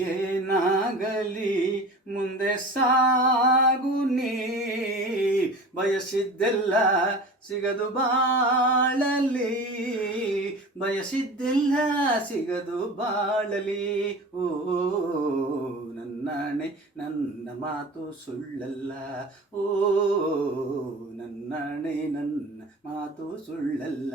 ಏನಾಗಲಿ ಮುಂದೆ ಸಾಗು ನೀ. ಬಯಸಿದ್ದೆಲ್ಲ ಸಿಗದು ಬಾಳಲಿ, ಬಯಸಿದ್ದೆಲ್ಲ ಸಿಗದು ಬಾಳಲಿ. ಓ, ನನ್ನಣೆ, ನನ್ನ ಮಾತು ಸುಳ್ಳಲ್ಲ. ಓ, ನನ್ನಣೆ, ನನ್ನ ಮಾತು ಸುಳ್ಳಲ್ಲ.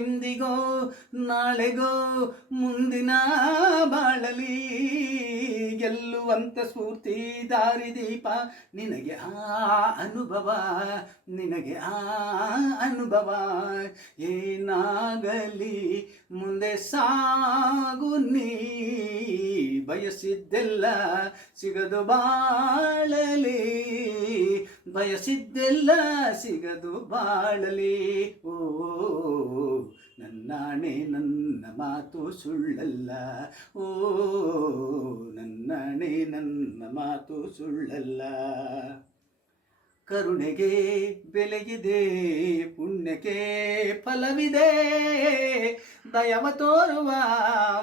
ಇಂದಿಗೋ ನಾಳೆಗೋ, ಮುಂದಿನ ಬಾಳಲಿ. ಗೆಲ್ಲುವಂತ ಸ್ಫೂರ್ತಿ ದಾರಿದೀಪ ನಿನಗೆ ಆ ಅನುಭವ, ನಿನಗೆ ಆ ಅನುಭವ. ಏನಾಗಲಿ, ಮುಂದೆ ಸಾಗು ನೀ. ಬಯಸಿದ್ದೆಲ್ಲ ಸಿಗದು ಬಾಳಲಿ. ಬಯಸಿದ್ದೆಲ್ಲ ಸಿಗದು ಬಾಳಲಿ. ಓ, ನನ್ನಾಣೆ ನನ್ನ ಮಾತು ಸುಳ್ಳಲ್ಲ. ಓ, ನನ್ನಾಣೆ ನನ್ನ ಮಾತು ಸುಳ್ಳಲ್ಲ. ಕರುಣೆಗೆ ಬೆಲೆಗಿದೆ, ಪುಣ್ಯಕ್ಕೆ ಫಲವಿದೆ. ದಯವ ತೋರುವ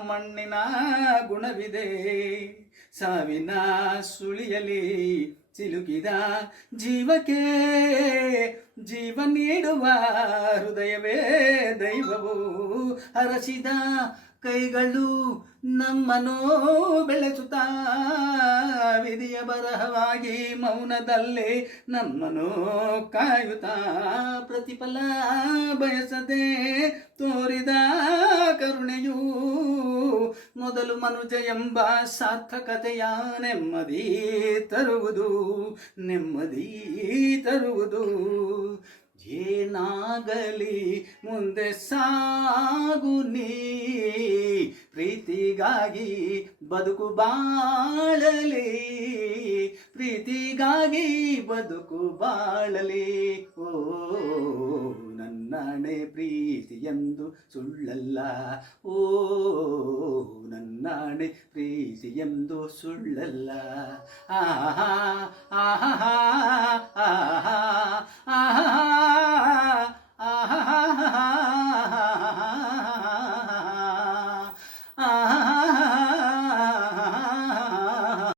ಮಣ್ಣಿನ ಗುಣವಿದೆ. ಸಾವಿನ ಸುಳಿಯಲಿ ಸಿಲುಕಿದ ಜೀವಕ್ಕೆ ಜೀವ ನೀಡುವ ಹೃದಯವೇ ದೈವವು. ಹರಸಿದ ಕೈಗಳು ನಮ್ಮನೋ ಬೆಳೆಸುತ್ತಾ, ವಿಧಿಯ ಬರಹವಾಗಿ ಮೌನದಲ್ಲೇ ನಮ್ಮನೋ ಕಾಯುತ್ತಾ, ಪ್ರತಿಫಲ ಬಯಸದೆ ತೋರಿದ ಕರುಣೆಯು ಮೊದಲು ಮನುಜ ಎಂಬ ಸಾರ್ಥಕತೆಯ ನೆಮ್ಮದಿ ತರುವುದು ನೆಮ್ಮದಿ ತರುವುದು. ಏನಾಗಲಿ ಮುಂದೆ ಸಾಗು ನೀ. ಪ್ರೀತಿಗಾಗಿ ಬದುಕು ಬಾಳಲಿ. ಪ್ರೀತಿಗಾಗಿ ಬದುಕು ಬಾಳಲಿ. ಓ, ನನ್ನಣೆ ಪ್ರೀತಿ ಎಂದು ಸುಳ್ಳಲ್ಲ. ಓ, ನನ್ನಣೆ ಪ್ರೀತಿ ಎಂದು ಸುಳ್ಳಲ್ಲ. ಆಹಾ ಆಹಾ